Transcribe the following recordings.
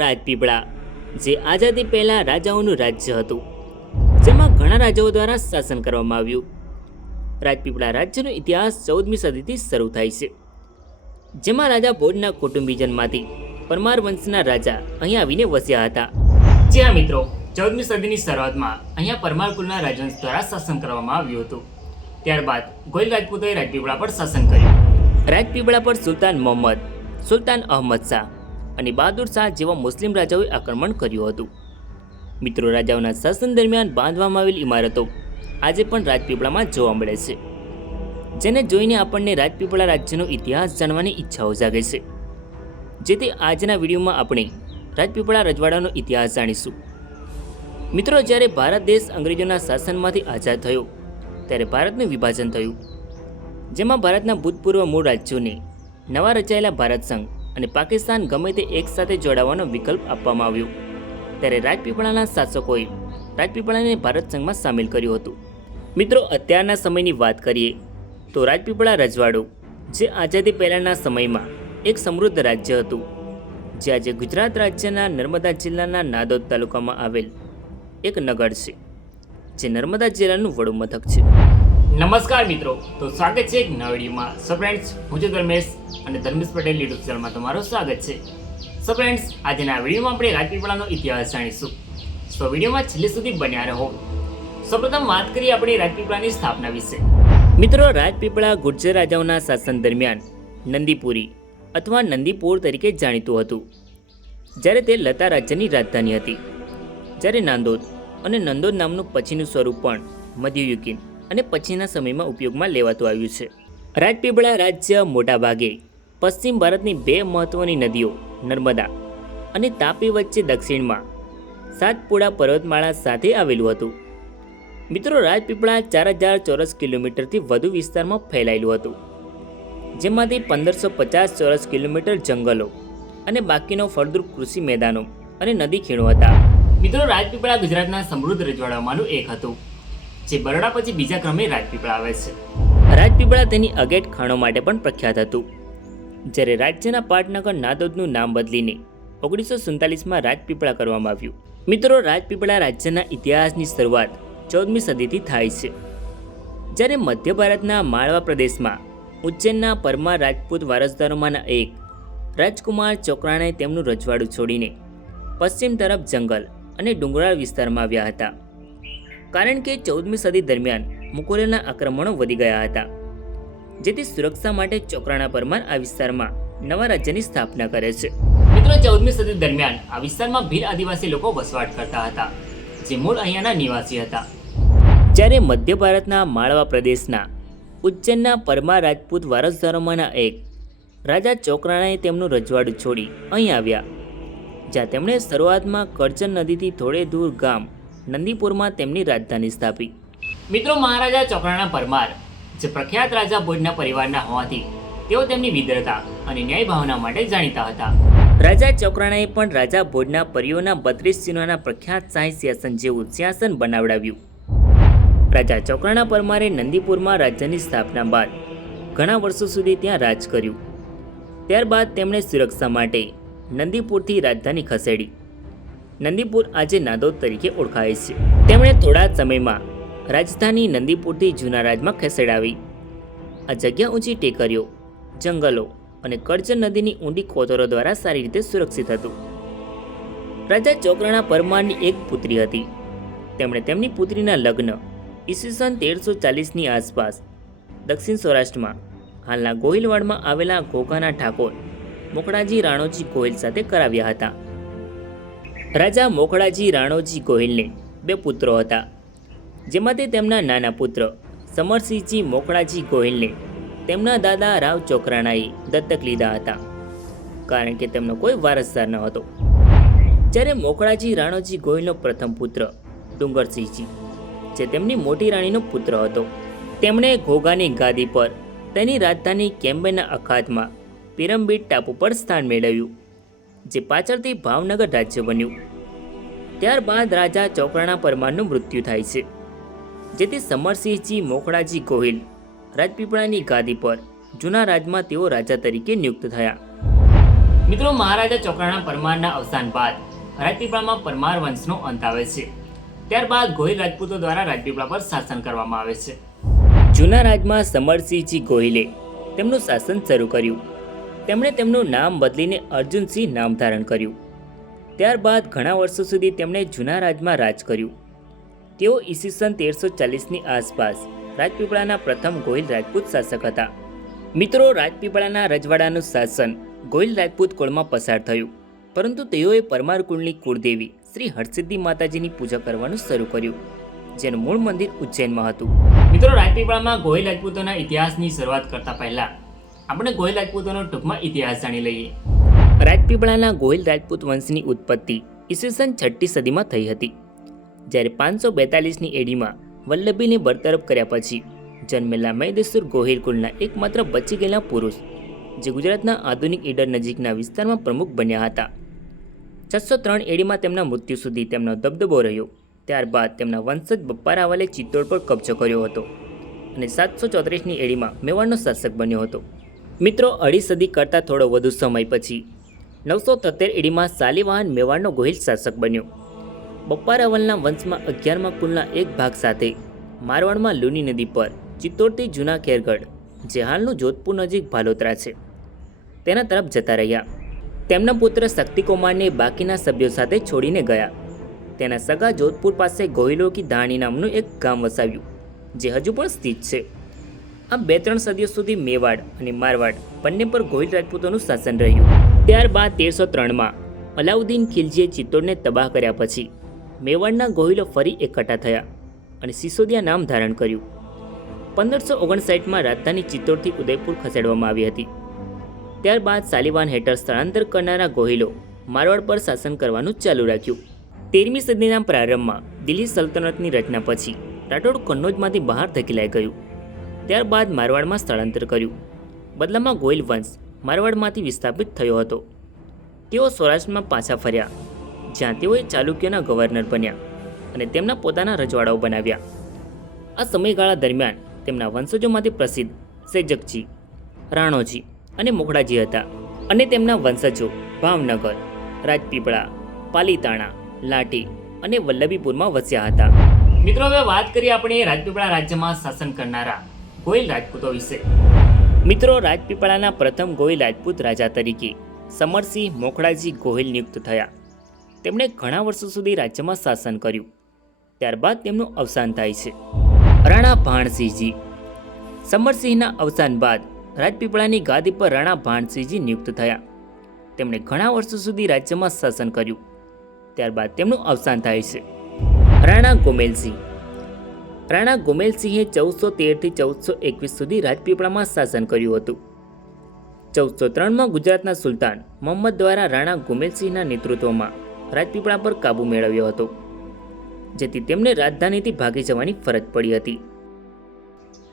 રાજપીપળા જે આઝાદી પહેલાં રાજાઓનું રાજ્ય હતું, જેમાં ઘણા રાજાઓ દ્વારા શાસન કરવામાં આવ્યું. રાજપીપળા રાજ્યનો ઇતિહાસ 14મી સદીથી શરૂ થાય છે, જેમાં રાજા ભોજના કુટુંબીજનમાંથી પરમાર વંશના રાજા અહીં આવીને વસ્યા હતા. જી હા મિત્રો, 14મી સદીની શરૂઆતમાં અહીંયા પરમાર કુળના રાજવંશ દ્વારા શાસન કરવામાં આવ્યું હતું. ત્યારબાદ ગોયલ રાજપૂતોએ રાજપીપળા પર શાસન કર્યું. રાજપીપળા પર સુલતાન મોહમ્મદ, સુલતાન અહમદ શાહ અને બહાદુર શાહ જેવા મુસ્લિમ રાજાઓએ આક્રમણ કર્યું હતું. મિત્રો, રાજાઓના શાસન દરમિયાન બાંધવામાં આવેલી ઇમારતો આજે પણ રાજપીપળામાં જોવા મળે છે, જેને જોઈને આપણને રાજપીપળા રાજ્યનો ઇતિહાસ જાણવાની ઈચ્છાઓ જાગે છે. જેથી આજના વિડીયોમાં આપણે રાજપીપળા રજવાડાનો ઇતિહાસ જાણીશું. મિત્રો, જ્યારે ભારત દેશ અંગ્રેજોના શાસનમાંથી આઝાદ થયો ત્યારે ભારતનું વિભાજન થયું, જેમાં ભારતના ભૂતપૂર્વ મૂળ રાજ્યોને નવા રચાયેલા ભારત સંઘ અને પાકિસ્તાન ગમે તે એક સાથે જોડાવાનો વિકલ્પ આપવામાં આવ્યો. ત્યારે રાજપીપળાના શાસકોએ રાજપીપળાને ભારત સંઘમાં સામેલ કર્યું હતું. મિત્રો, અત્યારના સમયની વાત કરીએ તો રાજપીપળા રજવાડું જે આઝાદી પહેલાંના સમયમાં એક સમૃદ્ધ રાજ્ય હતું, જે આજે ગુજરાત રાજ્યના નર્મદા જિલ્લાના નાદોદ તાલુકામાં આવેલ એક નગર છે, જે નર્મદા જિલ્લાનું વડું મથક છે. નમસ્કાર મિત્રો, તો સ્વાગત છે એક નવા વિડીયોમાં. સો ફ્રેન્ડ્સ, હું છું ધર્મેશ અને ધર્મેશ પટેલ યુટ્યુબ ચેનલમાં તમારું સ્વાગત છે. સો ફ્રેન્ડ્સ, આજના વિડીયોમાં આપણે રાજપીપળાનો ઇતિહાસ જાણીશું. સો વિડીયોમાં છેલ્લે સુધી બન્યા રહો. સૌપ્રથમ વાત કરીએ આપણે રાજપીપળાની સ્થાપના વિશે. મિત્રો, રાજપીપળા ગુર્જર રાજાઓના શાસન દરમિયાન નંદીપુરી અથવા નંદીપુર તરીકે જાણીતું હતું, જ્યારે તે લતા રાજ્યની રાજધાની હતી. જ્યારે નાંદોદ અને નંદોદ નામનું પછીનું સ્વરૂપ પણ મધ્યયુગીન અને પછીના સમયમાં ઉપયોગમાં લેવાતું આવ્યું છે. રાજપીપળા રાજ્ય મોટાભાગે પશ્ચિમ ભારતની બે મહત્વની નદીઓ નર્મદા અને તાપી વચ્ચે દક્ષિણમાં સાતપુડા પર્વતમાળા સાથે આવેલું હતું. મિત્રો, રાજપીપળા 4000 ચોરસ કિલોમીટરથી વધુ વિસ્તારમાં ફેલાયેલું હતું, જેમાંથી 1550 ચોરસ કિલોમીટર જંગલો અને બાકીનો ફળદ્રુપ કૃષિ મેદાનો અને નદી ખીણો હતા. મિત્રો, રાજપીપળા ગુજરાતના સમૃદ્ધ રજવાડામાંનું એક હતું, જે બરોડા પછી બીજા ક્રમે રાજપીપળા આવે છે. રાજપીપળા તેની અગેટ ખાણો માટે પણ પ્રખ્યાત હતું, જ્યારે રાજ્યના પાટનગર નાદોદનું નામ બદલીને 1947માં રાજપીપળા કરવામાં આવ્યું. મિત્રો, રાજપીપળા રાજ્યના ઇતિહાસની શરૂઆત 14મી સદીથી થાય છે, જ્યારે મધ્ય ભારતના માળવા પ્રદેશમાં ઉજ્જૈનના પરમાર રાજપૂત વારસદારોમાંના એક રાજકુમાર ચોકરાણે તેમનું રજવાડું છોડીને પશ્ચિમ તરફ જંગલ અને ડુંગરાળ વિસ્તારમાં આવ્યા હતા, કારણ કે 14મી સદી દરમિયાન મુગલોના આક્રમણો વધી ગયા હતા. જેથી સુરક્ષા માટે ચોકરાણા પરમાર આ વિસ્તારમાં નવા રાજ્યની સ્થાપના કરે છે. મિત્રો, 14મી સદી દરમિયાન આ વિસ્તારમાં ભીલ આદિવાસી લોકો વસવાટ કરતા હતા, જે મૂળ અહીંયાના નિવાસી હતા. જ્યારે મધ્ય ભારતના માળવા પ્રદેશના ઉજ્જૈનના પરમાર રાજપૂત વારસદારોમાંના એક રાજા ચોકરાણાએ તેમનું રજવાડું છોડી અહીં આવ્યા, જ્યાં તેમણે શરૂઆતમાં કરજણ નદીથી થોડે દૂર ગામ નંદીપુરમાં તેમની રાજધાની સ્થાપી. મિત્રો, મહારાજા ચોકરાણા પરમાર જે પ્રખ્યાત રાજા ભોજના પરિવારના હોવાથી તેઓ તેમની વિદ્રતા અને ન્યાય ભાવના માટે જાણીતા હતા. રાજા ચોકરાણાએ પણ રાજા ભોજના પરિયોના 32 ચિહ્નોના પ્રખ્યાત શાહી સિંહાસન જેવું સિંહાસન બનાવડાવ્યું. રાજા ચોકરાણા પરમારે નંદીપુરમાં રાજ્યની સ્થાપના બાદ ઘણા વર્ષો સુધી ત્યાં રાજ કર્યું. ત્યારબાદ તેમણે સુરક્ષા માટે નંદીપુરથી રાજધાની ખસેડી. નંદીપુર આજે નાદોદ તરીકે ઓળખાય છે. તેમણે થોડા જ સમયમાં રાજધાની નંદીપુરથી જૂના રાજમાં ખસેડાવી. આ જગ્યા ઊંચી ટેકરીઓ, જંગલો અને કરજણ નદીની ઊંડી કોતરો દ્વારા સારી રીતે સુરક્ષિત હતું. રાજા ચોકરાણા પરમારની એક પુત્રી હતી. તેમણે તેમની પુત્રીના લગ્ન ઈસવીસન 1340ની આસપાસ દક્ષિણ સૌરાષ્ટ્રમાં હાલના ગોહિલવાડમાં આવેલા ઘોઘાના ઠાકોર મોખડાજી રાણોજી ગોહિલ સાથે કરાવ્યા હતા. રાજા મોખડાજી રાણોજી ગોહિલને 2 પુત્રો હતા, જેમાંથી તેમના નાના પુત્ર સમરસિંહજી મોખડાજી ગોહિલને તેમના દાદા રાવ ચોકરાણાએ દત્તક લીધા હતા, કારણ કે તેમનો કોઈ વારસદાર ન હતો. જ્યારે મોખડાજી રાણોજી ગોહિલનો પ્રથમ પુત્ર ડુંગરસિંહજી, જે તેમની મોટી રાણીનો પુત્ર હતો, તેમણે ઘોઘાની ગાદી પર તેની રાજધાની કેમ્બેના અખાતમાં પિરમબીટ ટાપુ પર સ્થાન મેળવ્યું, જે પાછળથી ભાવનગર રાજ્ય બન્યું. ત્યારબાદ રાજા ચોકરાણા પરમારનું મૃત્યુ થાય છે, જેથી સમરસિંહજી મોખડાજી ગોહિલ રાજપીપળાની ગાદી પર જૂના રાજમાં તેઓ રાજા તરીકે નિયુક્ત થયા. મિત્રો, મહારાજા ચોકરાણા પરમારના અવસાન બાદ રાજપીપળામાં પરમાર વંશનો અંત આવે છે. ત્યારબાદ ગોહિલ રાજપૂતો દ્વારા રાજપીપળા પર શાસન કરવામાં આવે છે. જૂના રાજમાં સમરસિંહજી ગોહિલે તેમનું શાસન શરૂ કર્યું. તેમણે તેમનું નામ બદલીને અર્જુનસિંહ નામ ધારણ કર્યું. ત્યારબાદ ઘણા વર્ષો સુધી તેમણે જૂના રાજમાં રાજ કર્યું. તેઓ ઈસવીસન 1340ની આસપાસ રાજપીપળાના પ્રથમ ગોહિલ રાજપૂત શાસક હતા. મિત્રો, રાજપીપળાના રજવાડાનું શાસન ગોહિલ રાજપૂત કુળમાં પસાર થયું, પરંતુ તેઓએ પરમાર કુળની કુળદેવી શ્રી હરસિદ્ધિ માતાજીની પૂજા કરવાનું શરૂ કર્યું, જેનું મૂળ મંદિર ઉજ્જૈનમાં હતું. મિત્રો, રાજપીપળામાં ગોહિલ રાજપૂતોના ઇતિહાસની શરૂઆત કરતા પહેલા આપણે ગોહિલ રાજપૂતોનો ટૂંકમાં ઇતિહાસ જાણી લઈએ. રાજપીપળાના ગોહિલ રાજપૂત વંશની ઉત્પત્તિ ઈસવીસન 6મી સદીમાં થઈ હતી, જ્યારે 542ની એડીમાં વલ્લભીને બરતરફ કર્યા પછી જન્મેલા મૈદેસુર ગોહિલ કુળના એકમાત્ર બચી ગયેલા પુરુષ, જે ગુજરાતના આધુનિક ઈડર નજીકના વિસ્તારમાં પ્રમુખ બન્યા હતા. 603 એડીમાં તેમના મૃત્યુ સુધી તેમનો દબદબો રહ્યો. ત્યારબાદ તેમના વંશજ બપ્પા રાવલે ચિત્તોડ પર કબજો કર્યો હતો અને 734ની એડીમાં મેવાડનો શાસક બન્યો હતો. મિત્રો, અઢી સદી કરતાં થોડો વધુ સમય પછી 973 એડીમાં સાલિવાહન મેવાડનો ગોહિલ શાસક બન્યો. બપ્પા રાવલના વંશમાં 11મા કુલના એક ભાગ સાથે મારવાડમાં લુની નદી પર ચિત્તોડથી જૂના ખેરગઢ, જે હાલનું જોધપુર નજીક ભાલોતરા છે, તેના તરફ જતા રહ્યા. તેમના પુત્ર શક્તિકુમારને બાકીના સભ્યો સાથે છોડીને ગયા. તેના સગા જોધપુર પાસે ગોહિલો કી ધાણી નામનું એક ગામ વસાવ્યું, જે હજુ પણ સ્થિત છે. આ 2-3 સદીઓ સુધી મેવાડ અને મારવાડ બંને પર ગોહિલ રાજપૂતોનું શાસન રહ્યું. ત્યારબાદ 1303માં અલાઉદ્દીન ખિલજીએ ચિત્તોડને તબાહ કર્યા પછી મેવાડના ગોહિલો ફરી એકઠા થયા અને સિસોદિયા નામ ધારણ કર્યું. 1559માં રાજધાની ચિત્તોડથી ઉદયપુર ખસેડવામાં આવી હતી. ત્યારબાદ સાલિવાન હેઠળ સ્થળાંતર કરનારા ગોહિલો મારવાડ પર શાસન કરવાનું ચાલુ રાખ્યું. 13મી સદીના પ્રારંભમાં દિલ્હી સલ્તનતની રચના પછી રાઠોડ કન્નૌજમાંથી બહાર ધકેલાઈ ગયું. ત્યારબાદ મારવાડમાં સ્થળાંતર કર્યું. બદલામાં ગોહિલ વંશ મારવાડમાંથી વિસ્થાપિત થયો હતો. તેઓ સૌરાષ્ટ્રમાં પાછા ફર્યા, જ્યાં તેઓએ ચાલુક્યોના ગવર્નર બન્યા અને તેમના પોતાના રજવાડાઓ બનાવ્યા. આ સમયગાળા દરમિયાન તેમના વંશજોમાંથી પ્રસિદ્ધ સેજકજી, રાણોજી અને મોખડાજી હતા, અને તેમના વંશજો ભાવનગર, રાજપીપળા, પાલીતાણા, લાઠી અને વલ્લભીપુરમાં વસ્યા હતા. મિત્રો, હવે વાત કરીએ આપણે રાજપીપળા રાજ્યમાં શાસન કરનારા ગોહિલ રાજપૂતો વિશે. મિત્રો, રાજપીપળાના પ્રથમ ગોહિલ રાજપૂત રાજા તરીકે સમરસિંહ મોખડાજી ગોહિલ નિયુક્ત થયા. તેમણે ઘણા વર્ષો સુધી રાજ્યમાં શાસન કર્યું. ત્યારબાદ તેમનું અવસાન થાય છે. રાણા ભાણસિંહજી. સમરસિંહના અવસાન બાદ રાજપીપળાની ગાદી પર રાણા ભાણસિંહજી નિયુક્ત થયા. તેમણે ઘણા વર્ષો સુધી રાજ્યમાં શાસન કર્યું. ત્યારબાદ તેમનું અવસાન થાય છે. રાણા ગોમેલસિંહ. રાણા ગોમેલસિંહે 1413થી 1421 સુધી રાજપીપળામાં શાસન કર્યું હતું. 1403માં ગુજરાતના સુલતાન મોહમ્મદ દ્વારા રાણા ગોમેલસિંહના નેતૃત્વમાં રાજપીપળા પર કાબૂ મેળવ્યો હતો, જેથી તેમને રાજધાનીથી ભાગી જવાની ફરજ પડી હતી.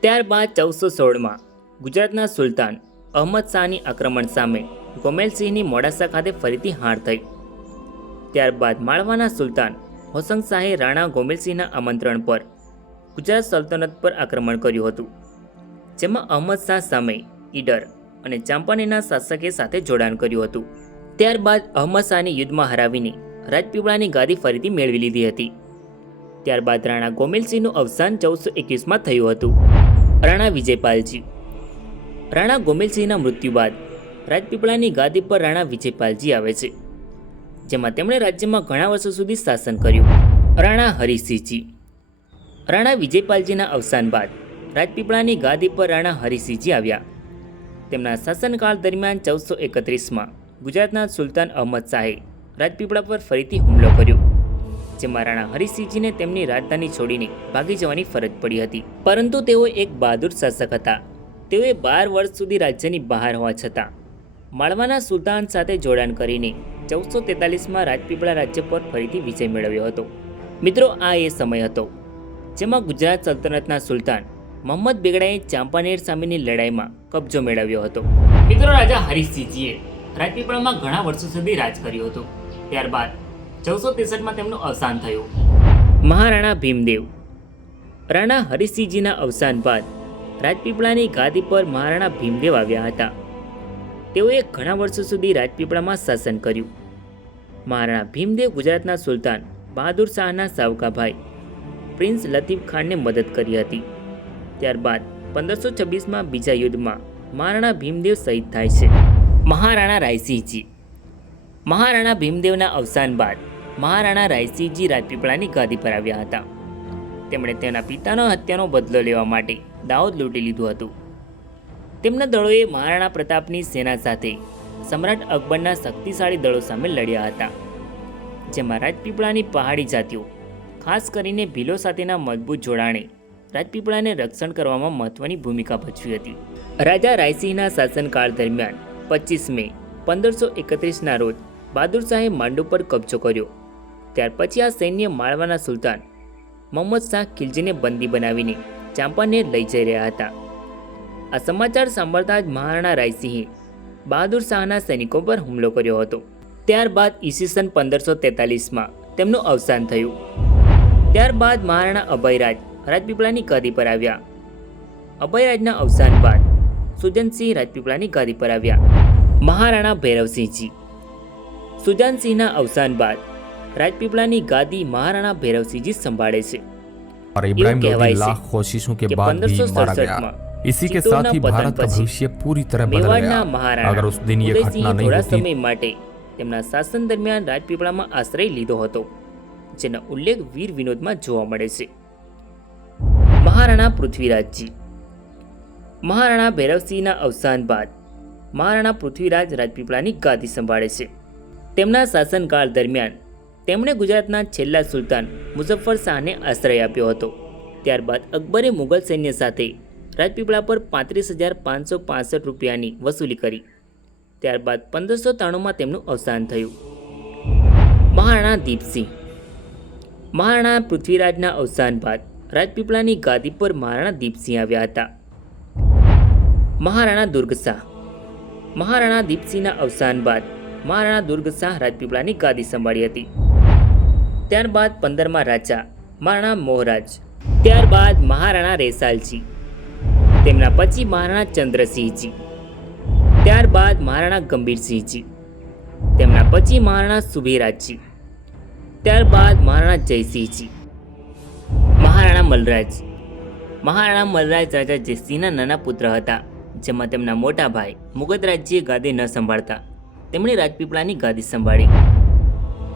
ત્યારબાદ 1416માં ગુજરાતના સુલતાન અહમદ શાહની આક્રમણ સામે ગોમેલસિંહની મોડાસા ખાતે ફરીથી હાર થઈ. ત્યારબાદ માળવાના સુલતાન હોસંગ શાહે રાણા ગોમેલસિંહના આમંત્રણ પર ગુજરાત સલ્તનત પર આક્રમણ કર્યું હતું, જેમાં અહમદ શાહ સામે ઈડર અને ચાંપાનેરના શાસકે સાથે જોડાણ કર્યું હતું. ત્યારબાદ અહમદ શાહને યુદ્ધમાં હરાવીને રાજપીપળાની ગાદી ફરીથી મેળવી લીધી હતી. ત્યારબાદ રાણા ગોમેલસિંહનું અવસાન 1421માં થયું હતું. રાણા વિજયપાલજી. રાણા ગોમેલસિંહના મૃત્યુ બાદ રાજપીપળાની ગાદી પર રાણા વિજયપાલજી આવે છે, જેમાં તેમણે રાજ્યમાં ઘણા વર્ષો સુધી શાસન કર્યું. રાણા હરિસિંહજી. રાણા વિજયપાલજીના અવસાન બાદ રાજપીપળાની ગાદી પર રાણા હરિસિંહજી આવ્યા. તેમના શાસનકાળ દરમિયાન 1431માં ગુજરાતના સુલતાન અહમદ શાહે રાજપીપળા પર ફરીથી હુમલો કર્યો, જેમાં રાણા હરિસિંહજીને તેમની રાજધાની છોડીને ભાગી જવાની ફરજ પડી હતી. પરંતુ તેઓ એક બહાદુર શાસક હતા. તેઓએ 12 વર્ષ સુધી રાજ્યની બહાર હોવા છતાં માળવાના સુલતાન સાથે જોડાણ કરીને 1443માં રાજપીપળા રાજ્ય પર ફરીથી વિજય મેળવ્યો હતો. મિત્રો, આ એ સમય હતો જેમાં ગુજરાત સલ્તનતના સુલતાન મોહમ્મદ બેગડાએ ચાંપાનેર સામેની લડાઈમાં કબજો મેળવ્યો હતો. મિત્રો, રાજા હરિસિંહજીએ રાજપીપળામાં ઘણા વર્ષો સુધી રાજ કર્યું હતું. ત્યારબાદ 1463માં તેમનું અવસાન થયું. મહારાણા ભીમદેવ. રાણા હરિસિંહજીના અવસાન બાદ રાજપીપળાની ગાદી પર મહારાણા ભીમદેવ આવ્યા હતા. તેઓએ ઘણા વર્ષો સુધી રાજપીપળામાં શાસન કર્યું. મહારાણા ભીમદેવ ગુજરાતના સુલતાન બહાદુર શાહના સાવકા ભાઈ પ્રિન્સ લતીફ ખાનને મદદ કરી હતી. ત્યારબાદ 1526માં બીજા યુદ્ધમાં મહારાણા ભીમદેવ શહીદ થાય છે. મહારાણા રાયસિંહજી. મહારાણા ભીમદેવના અવસાન બાદ મહારાણા રાયસિંહજી રાજપીપળાની ગાદી પર આવ્યા હતા. તેમણે તેના પિતાનો હત્યાનો બદલો લેવા માટે દાહોદ લૂંટી લીધું હતું. તેમના દળોએ મહારાણા પ્રતાપની સેના સાથે સમ્રાટ અકબરના શક્તિશાળી દળો સામે લડ્યા હતા, જેમાં રાજપીપળાની પહાડી જાતિઓ, ખાસ કરીને ભીલો સાથેના મજબૂત જોડાણે રાજપીપળાને રક્ષણ કરવામાં મહત્વની ભૂમિકા ભજવી હતી. રાજા રાયસિંહના શાસનકાળ દરમિયાન 25 મે 1531ના રોજ બહાદુર શાહે માંડુ પર કબજો કર્યો. ત્યાર પછી આ સૈન્ય માળવાના સુલતાન મોહમ્મદ શાહ ખિલજીને બંદી બનાવીને ચાંપાનેર લઈ જઈ રહ્યા હતા. આ સમાચાર સાંભળતા જ મહારાણા રાયસિંહે બહાદુર શાહના સૈનિકો પર હુમલો કર્યો હતો. ત્યારબાદ ઈસવીસન 1543માં તેમનું અવસાન થયું. ત્યારબાદ મહારાણા અભયરાજ રાજપીપળાની ગાદી પર આવ્યા. અભયરાજના અવસાન બાદ સુજનસિંહ રાજપીપળાની ગાદી પર આવ્યા. મહારાણા ભૈરવસિંહજી. સુજાનસિંહના અવસાન બાદ રાજપીપળાની ગાદી મહારાણા ભૈરવસિંહજી સંભાળે છે. और इब्राहिम लोदी लाख कोशिशों के बाद भी मारा गया। इसी के साथ ही भारत का भविष्य पूरी तरह बदल गया। अगर उस दिन ये घटना नहीं होती, સમય માટે તેમના શાસન દરમિયાન રાજપીપળામાં આશ્રય લીધો હતો, જેનો ઉલ્લેખ વીર વિનોદમાં જોવા મળે છે. મહારાણા પૃથ્વીરાજજી. મહારાણા ભૈરવસિંહના અવસાન બાદ મહારાણા પૃથ્વીરાજ રાજપીપળાની ગાદી સંભાળે છે. તેમના શાસનકાળ દરમિયાન તેમણે ગુજરાતના છેલ્લા સુલતાન મુઝફ્ફર શાહને આશ્રય આપ્યો હતો. ત્યારબાદ અકબરે મુગલ સૈન્ય સાથે રાજપીપળા પર 35,565 રૂપિયાની વસૂલી કરી. ત્યારબાદ 1593માં તેમનું અવસાન થયું. મહારાણા દીપસિંહ. મહારાણા પૃથ્વીરાજના અવસાન બાદ રાજપીપળાની ગાદી પર મહારાણા દીપસિંહ આવ્યા હતા. મહારાણા દુર્ગશાહ. મહારાણા દીપસિંહના અવસાન બાદ મહારાણા દુર્ગશાહ રાજપીપળાની ગાદી સંભાળી હતી. ત્યારબાદ 15મા રાજા મહારાણા મોહરાજ. ત્યારબાદ મહારાણા રેસાલજી. તેમના પછી મહારાણા ચંદ્રસિંહજી. ત્યારબાદ મહારાણા ગંભીરસિંહજી. તેમના પછી મહારાણા સુભેરાજજી. ત્યારબાદ મહારાણા જયસિંહજી. મહારાણા મલરાજ. મહારાણા મલરાજ રાજા જયસિંહના નાના પુત્ર હતા, જેમાં તેમના મોટા ભાઈ મુગધ રાજ્યે ગાદી ન સંભાળતા તેમણે રાજપીપળાની ગાદી સંભાળી.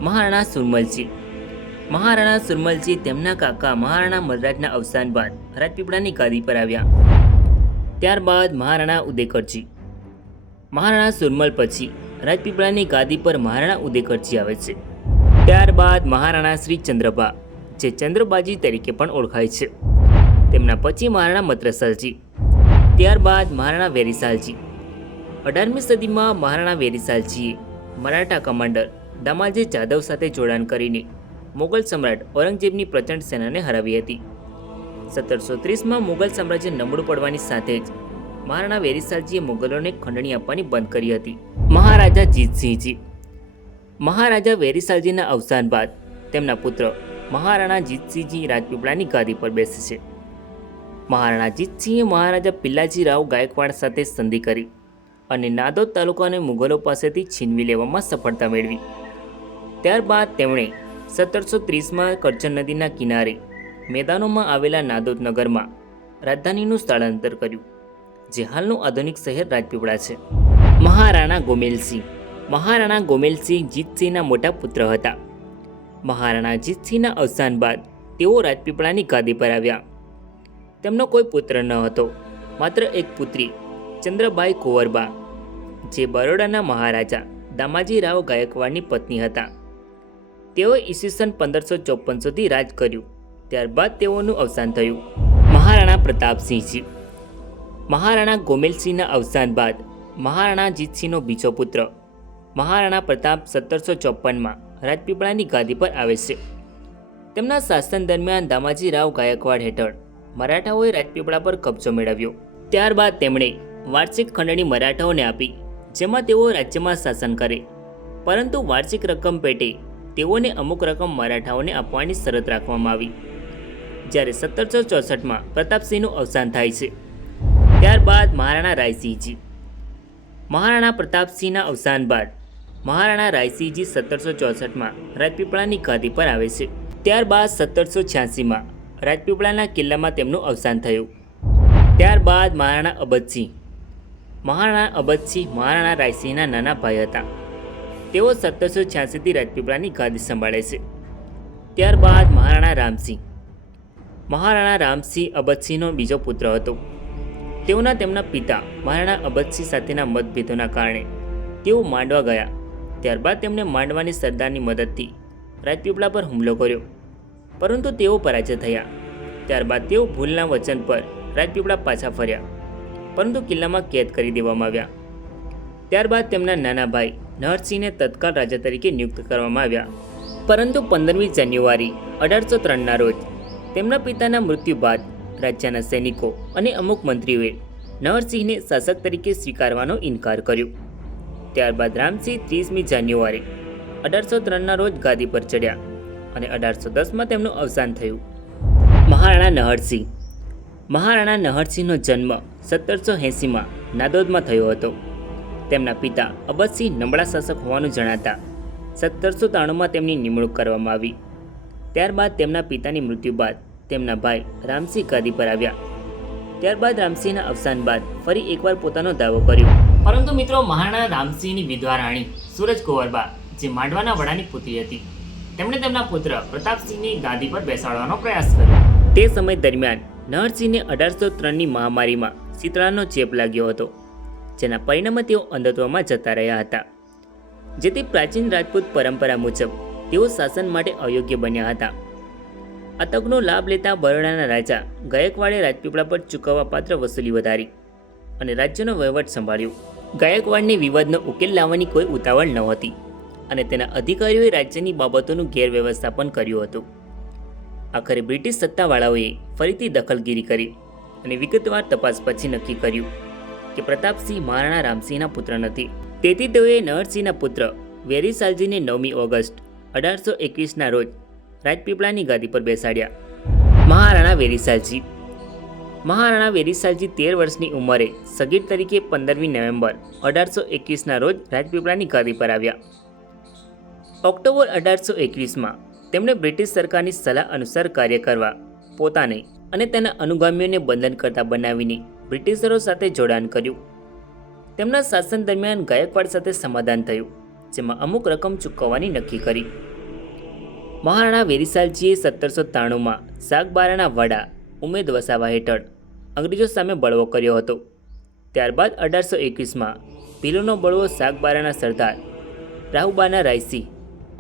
મહારાણા સુરમલજી. મહારાણા સુરમલજી તેમના કાકા મહારાણા મલરાજના અવસાન બાદ રાજપીપળાની ગાદી પર આવ્યા. ત્યારબાદ મહારાણા ઉદેકરજી. મહારાણા સુરમલ પછી રાજપીપળાની ગાદી પર મહારાણા ઉદેકરજી આવે છે. ત્યારબાદ મહારાણા શ્રી ચંદ્રબા, જે ચંદ્રબાજી તરીકે પણ ઓળખાય છે. તેમના પછી મહારાણા મત્રસલજી. ત્યારબાદ મહારાણા વેરીસાલજી. 18મી સદીમાં મહારાણા વેરીસાલજીએ મરાઠા કમાન્ડર દામાજી જાદવ સાથે જોડાણ કરીને મુગલ સમ્રાટ ઔરંગઝેબની પ્રચંડ સેનાને હરાવી હતી. 1730માં મુગલ સામ્રાજ્ય નબળું પડવાની સાથે જ મહારાણા વેરીસાલજીએ મુગલોને ખંડણી આપવાની બંધ કરી હતી. મહારાજા જીતસિંહજી. મહારાજા વેરીસાલજીના અવસાન બાદ તેમના પુત્ર મહારાણા જીતસિંહજી રાજપીપળાની ગાદી પર બેસે છે. મહારાણા જીતસિંહે મહારાજા પિલ્લાજી રાવ ગાયકવાડ સાથે સંધિ કરી અને નાદોદ તાલુકાને મુગલો પાસેથી છીનવી લેવામાં સફળતા મેળવી. ત્યારબાદ તેમણે 1730માં કરચન નદીના કિનારે મેદાનોમાં આવેલા નાદોદ નગરમાં રાજધાનીનું સ્થળાંતર કર્યું, જે હાલનું આધુનિક શહેર રાજપીપળા છે. મહારાણા ગોમેલસિંહ. મહારાણા ગોમેલસિંહ જીતસિંહના મોટા પુત્ર હતા. મહારાણા જીતસિંહના અવસાન બાદ તેઓ રાજપીપળાની ગાદી પર આવ્યા. તેમનો કોઈ પુત્ર ન હતો, માત્ર એક પુત્રી ચંદ્રબાઈ કુંવરબા, જે બરોડાના મહારાજા દામાજી રાવ ગાયકવાડની પત્ની હતા. તેઓએ ઈસવીસન 1554 સુધી રાજ કર્યું. ત્યારબાદ તેઓનું અવસાન થયું. મહારાણા પ્રતાપસિંહજી. મહારાણા ગોમેલસિંહના અવસાન બાદ મહારાણા જીતસિંહનો બીજો પુત્ર મહારાણા પ્રતાપ 1754માં રાજપીપળાની ગાદી પર આવે છે. તેમના શાસન દરમિયાન દામાજી રાવ ગાયકવાડ હેઠળ મરાઠાઓએ રાજપીપળા પર કબજો મેળવ્યો. ત્યારબાદ તેમણે વાર્ષિક ખંડણી મરાઠાઓને આપી, જેમાં તેઓ રાજ્યમાં શાસન કરે, પરંતુ વાર્ષિક રકમ પેટે તેઓને અમુક રકમ મરાઠાઓને આપવાની શરત રાખવામાં આવી. જ્યારે 1764માં પ્રતાપસિંહનું અવસાન થાય છે. ત્યારબાદ મહારાણા રાયસિંહજી. મહારાણા પ્રતાપસિંહના અવસાન બાદ મહારાણા રાયસિંહજી 1764માં રાજપીપળાની ગાદી પર આવે છે. ત્યારબાદ 1786માં રાજપીપળાના કિલ્લામાં તેમનું અવસાન થયું. ત્યારબાદ મહારાણા અબધસિંહ મહારાણા રાયસિંહના નાના ભાઈ હતા. તેઓ 1786થી રાજપીપળાની ગાદી સંભાળે છે. ત્યારબાદ મહારાણા રામસિંહ અબધસિંહનો બીજો પુત્ર હતો. તેમના પિતા મહારાણા અબધસિંહ સાથેના મતભેદોના કારણે તેઓ માંડવા ગયા. ત્યારબાદ તેમણે માંડવાની સરદારની મદદથી રાજપીપળા પર હુમલો કર્યો, પરંતુ તેઓ પરાજય થયા. ત્યારબાદ તેઓ ભૂલના વચન પર રાજપીપળા પાછા ફર્યા, પરંતુ કિલ્લામાં કેદ કરી દેવામાં આવ્યા. ત્યારબાદ તેમના નાના ભાઈ નરસિંહને તત્કાલ રાજા તરીકે નિયુક્ત કરવામાં આવ્યા. પરંતુ 15મી જાન્યુઆરી 1803ના રોજ તેમના પિતાના મૃત્યુ બાદ રાજ્યના સૈનિકો અને અમુક મંત્રીઓએ નરસિંહને શાસક તરીકે સ્વીકારવાનો ઇનકાર કર્યો. ત્યારબાદ રામસિંહ 30મી જાન્યુઆરી 1803ના રોજ ગાદી પર ચડ્યા અને 1810માં તેમનું અવસાન થયું. મહારાણા નરસિંહનો જન્મ 1780માં નાદોદમાં થયો હતો. તેમના પિતા અબધસિંહ નબળા શાસક હોવાનું જણાતા 1793માં તેમની નિમણૂક કરવામાં આવી. ત્યારબાદ તેમના પિતાની મૃત્યુ બાદ તેમના ભાઈ રામસિંહ ગાદી પર આવ્યા. ત્યારબાદ રામસિંહના અવસાન બાદ ફરી એકવાર પોતાનો દાવો કર્યો. પરંતુ મિત્રો, મહારાણા રામસિંહની વિધવા રાણી સૂરજ કુંવરબા, જે માંડવાના વડાની પુત્રી હતી, તેમણે તેમના પુત્ર પ્રતાપસિંહને ગાદી પર બેસાડવાનો પ્રયાસ કર્યો. તે સમય દરમિયાન નરસિંહને 1803ની મહામારીમાં શીતળાનો ચેપ લાગ્યો હતો, જેના પરિણામે તેઓ અંધત્વમાં જતા રહ્યા હતા. જેથી પ્રાચીન રાજપૂત પરંપરા મુજબ તેઓ શાસન માટે અયોગ્ય બન્યા હતા. આ તકનો લાભ લેતા બરોડાના રાજા ગાયકવાડે રાજપીપળા પર ચૂકવવા પાત્ર વસૂલી વધારી અને રાજ્યનો વહીવટ સંભાળ્યો. ગાયકવાડને વિવાદનો ઉકેલ લાવવાની કોઈ ઉતાવળ નહોતી અને તેના અધિકારીઓએ રાજ્યની બાબતોનું ગેરવ્યવસ્થાપન કર્યું હતું. આખરે બ્રિટિશ સત્તાવાળાઓએ ફરીથી દખલગીરી કરી અને વિગતવાર તપાસ પછી નક્કી કર્યું કે પ્રતાપસિંહ મહારાણા રામસિંહના પુત્ર નથી. તેથી તેઓએ નરસિંહના પુત્ર વેરીસાલજીને 9મી ઓગસ્ટ 1821ના રોજ રાજપીપળાની ગાદી પર બેસાડ્યા. મહારાણા વેરીસાલજી 13 વર્ષની ઉંમરે સગીર તરીકે 15મી નવેમ્બર 1821ના રોજ રાજપીપળાની ગાદી પર આવ્યા. ઓક્ટોબર 1821માં તેમણે બ્રિટિશ સરકારની સલાહ અનુસાર કાર્ય કરવા પોતાને અને તેના અનુગામીઓને બંધનકર્તા બનાવીને બ્રિટિશરો સાથે જોડાણ કર્યું. તેમના શાસન દરમિયાન ગાયકવાડ સાથે સમાધાન થયું, જેમાં અમુક રકમ ચૂકવવાની નક્કી કરી. મહારાણા વેરીસાલજીએ 1793માં સાગબારાના વડા ઉમેદ વસાવા હેઠળ અંગ્રેજો સામે બળવો કર્યો હતો. ત્યારબાદ 1821માં ભીલોનો બળવો સાગબારાના સરદાર રાહુબાના રાયસિંહ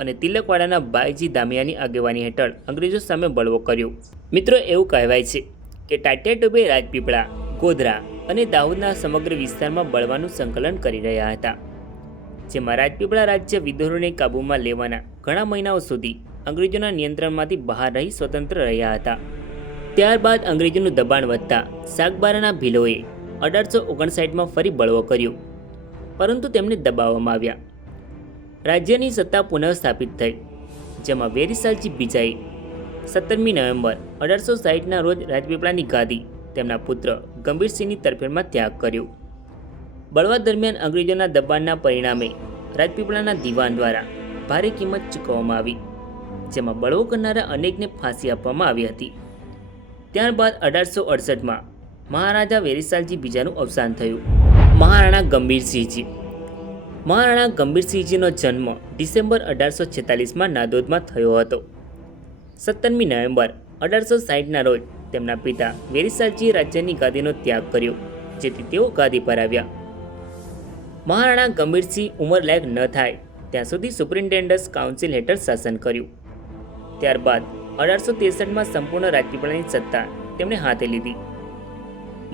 અને તિલકવાડાના બાયજી દામિયાની આગેવાની હેઠળ અંગ્રેજો સામે બળવો કર્યો. મિત્રો, એવું કહેવાય છે કે તાત્યા ટોપે રાજપીપળા, ગોધરા અને દાહોદના સમગ્ર વિસ્તારમાં બળવાનું સંકલન કરી રહ્યા હતા, જેમાં રાજપીપળા રાજ્ય વિદ્રોહીને કાબૂમાં લેવાના ઘણા મહિનાઓ સુધી અંગ્રેજોના નિયંત્રણમાંથી બહાર રહી સ્વતંત્ર રહ્યા હતા. ત્યારબાદ અંગ્રેજોનું દબાણ વધતા સાગબારાના ભીલોએ 1859માં ફરી બળવો કર્યો, પરંતુ તેમને દબાવવામાં આવ્યા. રાજ્યની સત્તા પુનઃસ્થાપિત થઈ, જેમાં વેરીસાલજી બીજાએ 17મી નવેમ્બર 1860ના રોજ રાજપીપળાની ગાદી તેમના પુત્ર ગંભીરસિંહની તરફેણમાં ત્યાગ કર્યો. બળવા દરમિયાન અંગ્રેજોના દબાણના પરિણામે રાજપીપળાના દિવાન દ્વારા ભારે કિંમત ચૂકવવામાં આવી, જેમાં બળવો કરનારા અનેકને ફાંસી આપવામાં આવી હતી. ત્યારબાદ 1868માં મહારાજા વેરીસાલજી બીજાનું અવસાન થયું. મહારાણા ગંભીરસિંહજીનો જન્મ ડિસેમ્બર 1846માં નાદોદમાં થયો હતો. 17મી નવેમ્બર 1860ના રોજ તેમના પિતા વેરીસાલજીએ રાજ્યની ગાદીનો ત્યાગ કર્યો, જેથી તેઓ ગાદી પર આવ્યા. મહારાણા ગંભીરસિંહ ઉંમરલાયક ન થાય ત્યાં સુધી સુપ્રિન્ટેન્ડન્ટ્સ કાઉન્સિલ હેઠળ શાસન કર્યું. ત્યારબાદ 1863માં સંપૂર્ણ રાજપીપળાની સત્તા તેમણે હાથે લીધી.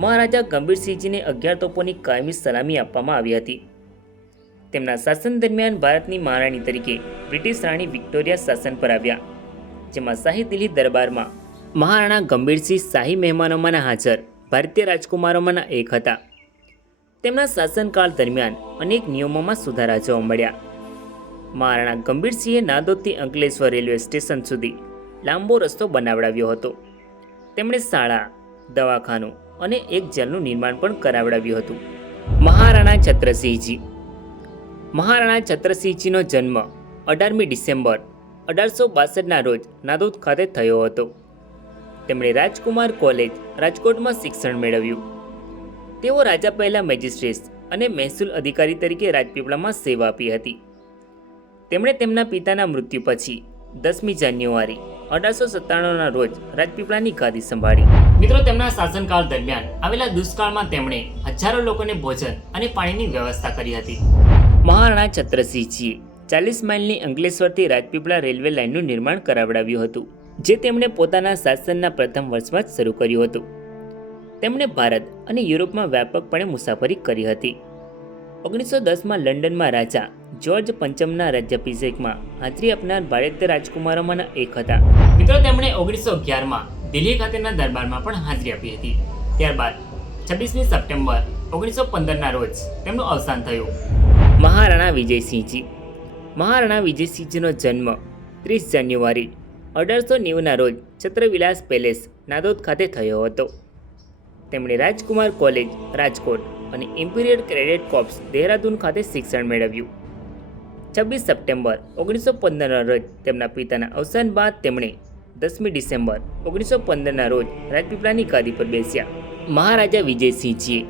મહારાજા ગંભીરસિંહજીને 11 તોપોની કાયમી સલામી આપવામાં આવી હતી. તેમના શાસન દરમિયાન ભારતની મહારાણી તરીકે બ્રિટિશ રાણી વિક્ટોરિયા શાસન પર આવ્યા, જેમાં શાહી દિલ્હી દરબારમાં મહારાણા ગંભીરસિંહ શાહી મહેમાનોમાંના હાજર ભારતીય રાજકુમારોમાંના એક હતા. તેમના શાસનકાળ દરમિયાન અનેક નિયમોમાં સુધારા જોવા મળ્યા. મહારાણા ગંભીરસિંહે નાદોદથી અંકલેશ્વર રેલવે સ્ટેશન સુધી લાંબો રસ્તો બનાવડાવ્યો હતો. તેમણે શાળા, દવાખાનું અને એક જેલનું નિર્માણ પણ કરાવડાવ્યું હતું. મહારાણા મહારાણા છત્રસિંહજી. મહારાણા છત્રસિંહજીનો જન્મ 18મી ડિસેમ્બર 1862ના રોજ નાદોદ ખાતે થયો હતો. તેમણે રાજકુમાર કોલેજ રાજકોટમાં શિક્ષણ મેળવ્યું. તેઓ રાજા પહેલા મેજિસ્ટ્રેટ અને મહેસૂલ અધિકારી તરીકે રાજપીપળામાં સેવા આપી હતી. તેમણે તેમના પિતાના મૃત્યુ પછી 10મી જાન્યુઆરી 1897ના રોજ રાજપીપળાની ગાદી સંભાળી. મિત્રો, તેમના શાસનકાળ દરમિયાન આવેલા દુષ્કાળમાં તેમણે હજારો લોકોને ભોજન અને પાણીની વ્યવસ્થા કરી હતી. મહારાણા છત્રસિંહજીએ 40 માઇલની અંકલેશ્વરથી રાજપીપળા રેલવે લાઇનનું નિર્માણ કરાવડાવ્યું હતું, જે તેમણે પોતાના શાસનના પ્રથમ વર્ષમાં જ શરૂ કર્યું હતું. તેમણે ભારત અને યુરોપમાં વ્યાપકપણે મુસાફરી કરી હતી. 1910માં લંડનમાં રાજા જ્યોર્જ પંચમના રાજ્યાભિષેકમાં હાજરી આપનાર ભારતીય રાજકુમારોમાંના એક હતા. મિત્રો, તેમણે 1911માં દિલ્હી ખાતેના દરબારમાં પણ હાજરી આપી હતી. ત્યારબાદ 26મી સપ્ટેમ્બર 1915ના રોજ તેમનું અવસાન થયું. મહારાણા વિજયસિંહજી. મહારાણા વિજયસિંહજીનો જન્મ 30 જાન્યુઆરી 1890ના રોજ છત્રવિલાસ પેલેસ નાદોદ ખાતે થયો હતો. તેમણે રાજકુમાર કોલેજ રાજકોટ અને ઇમ્પિરિયલ કેડેટ કોર્પ્સ દહેરાદૂન ખાતે શિક્ષણ મેળવ્યું. 26 સપ્ટેમ્બર 1915ના રોજ તેમના પિતાના અવસાન બાદ તેમણે 10મી ડિસેમ્બર 1915ના રોજ રાજપીપળાની ગાદી પર બેસ્યા. મહારાજા વિજયસિંહજીએ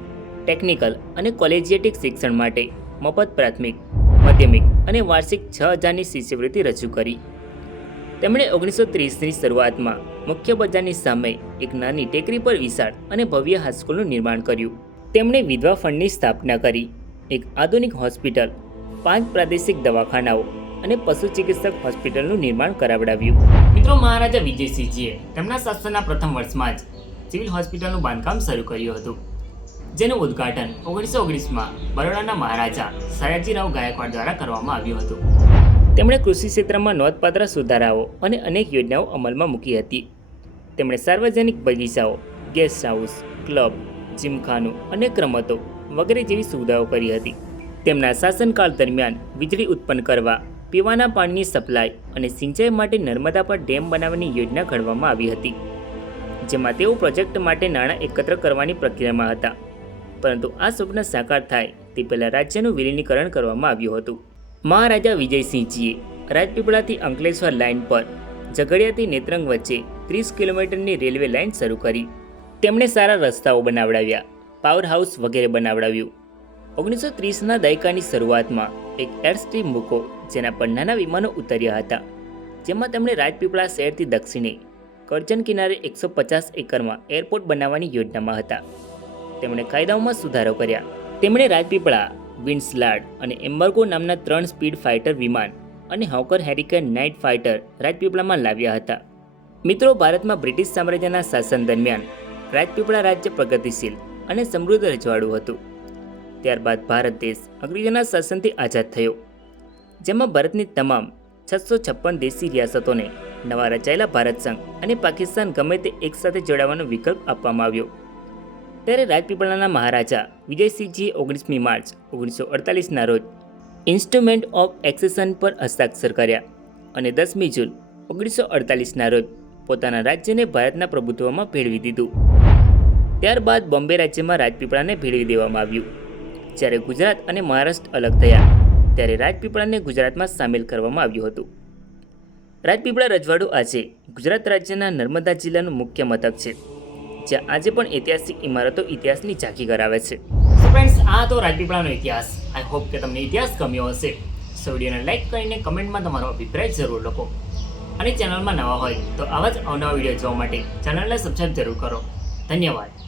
ટેકનિકલ અને કોલેજિયેટિક શિક્ષણ માટે મફત પ્રાથમિક, માધ્યમિક અને વાર્ષિક 6000ની શિષ્યવૃત્તિ રજૂ કરી. તેમણે 1930ની શરૂઆતમાં મુખ્ય બજારની સામે એક નાની ટેકરી પર વિશાળ અને ભવ્ય હાઈસ્કૂલનું નિર્માણ કર્યું. તેમણે વિધવા ફંડની સ્થાપના કરી, એક આધુનિક હોસ્પિટલ, 5 પ્રાદેશિક દવાખાનાઓ અને પશુ ચિકિત્સક હોસ્પિટલનું નિર્માણ કરાવડાવ્યું. મિત્રો, મહારાજા વિજયસિંહજીએ તેમના શાસનના પ્રથમ વર્ષમાં જ સિવિલ હોસ્પિટલનું બાંધકામ શરૂ કર્યું હતું, જેનું ઉદ્ઘાટન 1919માં બરોડાના મહારાજા સયાજીરાવ ગાયકવાડ દ્વારા કરવામાં આવ્યું હતું. તેમણે કૃષિ ક્ષેત્રમાં નોંધપાત્ર સુધારાઓ અને અનેક યોજનાઓ અમલમાં મૂકી હતી. તેમણે સાર્વજનિક બગીચાઓ, ગેસ્ટ હાઉસ, ક્લબ, જીમખાનું અને રમતો વગેરે જેવી સુવિધાઓ કરી હતી. તેમના શાસનકાળ દરમિયાન વીજળી ઉત્પન્ન કરવા, પીવાના પાણીની સપ્લાય અને સિંચાઈ માટે નર્મદા પર ડેમ બનાવવાની યોજના ઘડવામાં આવી હતી, જેમાં તેઓ પ્રોજેક્ટ માટે નાણાં એકત્ર કરવાની પ્રક્રિયામાં હતા. પરંતુ આ સ્વપ્ન સાકાર થાય તે પહેલાં રાજ્યનું વિલીનીકરણ કરવામાં આવ્યું હતું. મહારાજા વિજયસિંહજીએ રાજપીપળાથી અંકલેશ્વર લાઇન પર ઝઘડિયાથી નેત્રંગ વચ્ચે 30 કિલોમીટરની રેલવે લાઇન શરૂ કરી. તેમણે સારા રસ્તાઓ બનાવડાવ્યા, પાવર હાઉસ વગેરે બનાવડાવ્યું. 1930ના દાયકાની શરૂઆતમાં એક એરસ્ટ્રીમ મૂકો, જેના પર નાના વિમાનો ઉતર્યા હતા, જેમાં તેમણે રાજપીપળા શહેરથી દક્ષિણે કરજણ કિનારે 150 એકરમાં એરપોર્ટ બનાવવાની યોજનામાં હતા. તેમણે કાયદાઓમાં સુધારો કર્યા. તેમણે રાજપીપળા વિન્ડસ્લાડ અને એમ્બર્ગો નામના 3 સ્પીડ ફાઇટર વિમાન અને હોકર હેરિકેન નાઇટ ફાઇટર રાજપીપળામાં લાવ્યા હતા. મિત્રો, ભારતમાં બ્રિટિશ સામ્રાજ્યના શાસન દરમિયાન રાજપીપળા રાજ્ય પ્રગતિશીલ અને સમૃદ્ધ રજવાડું હતું. ત્યારબાદ ભારત દેશ અંગ્રેજોના શાસનથી આઝાદ થયો, જેમાં ભારતની તમામ 656 દેશી રિયાસતોને નવા રચાયેલા ભારત સંઘ અને પાકિસ્તાન ગમે તે એકસાથે જોડાવાનો વિકલ્પ આપવામાં આવ્યો. ત્યારે રાજપીપળાના મહારાજા વિજયસિંહજીએ 19મી માર્ચ 1948ના રોજ ઇન્સ્ટ્રુમેન્ટ ઓફ એક્સેશન પર હસ્તાક્ષર કર્યા અને 10મી જૂન 1948ના રોજ પોતાના રાજ્યને ભારતના પ્રભુત્વમાં ભેળવી દીધું. ત્યારબાદ બોમ્બે રાજ્યમાં રાજપીપળાને ભેળવી દેવામાં આવ્યું. જ્યારે ગુજરાત અને મહારાષ્ટ્ર અલગ થયા ત્યારે રાજપીપળાને ગુજરાતમાં સામેલ કરવામાં આવ્યું હતું. રાજપીપળા રજવાડું આજે ગુજરાત રાજ્યના નર્મદા જિલ્લાનું મુખ્ય મથક છે, જ્યાં આજે પણ ઐતિહાસિક ઇમારતો ઇતિહાસની ઝાંખી કરાવે છે. તો ફ્રેન્ડ્સ, આ તો રાજપીપળાનો ઇતિહાસ. આઈ હોપ કે તમને ઇતિહાસ ગમ્યો હશે. સો વિડીયોને લાઈક કરીને કમેન્ટમાં તમારો અભિપ્રાય જરૂર લખો. અને ચેનલમાં નવા હોય તો આવા જ અવનવા વિડીયો જોવા માટે ચેનલને સબસ્ક્રાઈબ જરૂર કરો. ધન્યવાદ.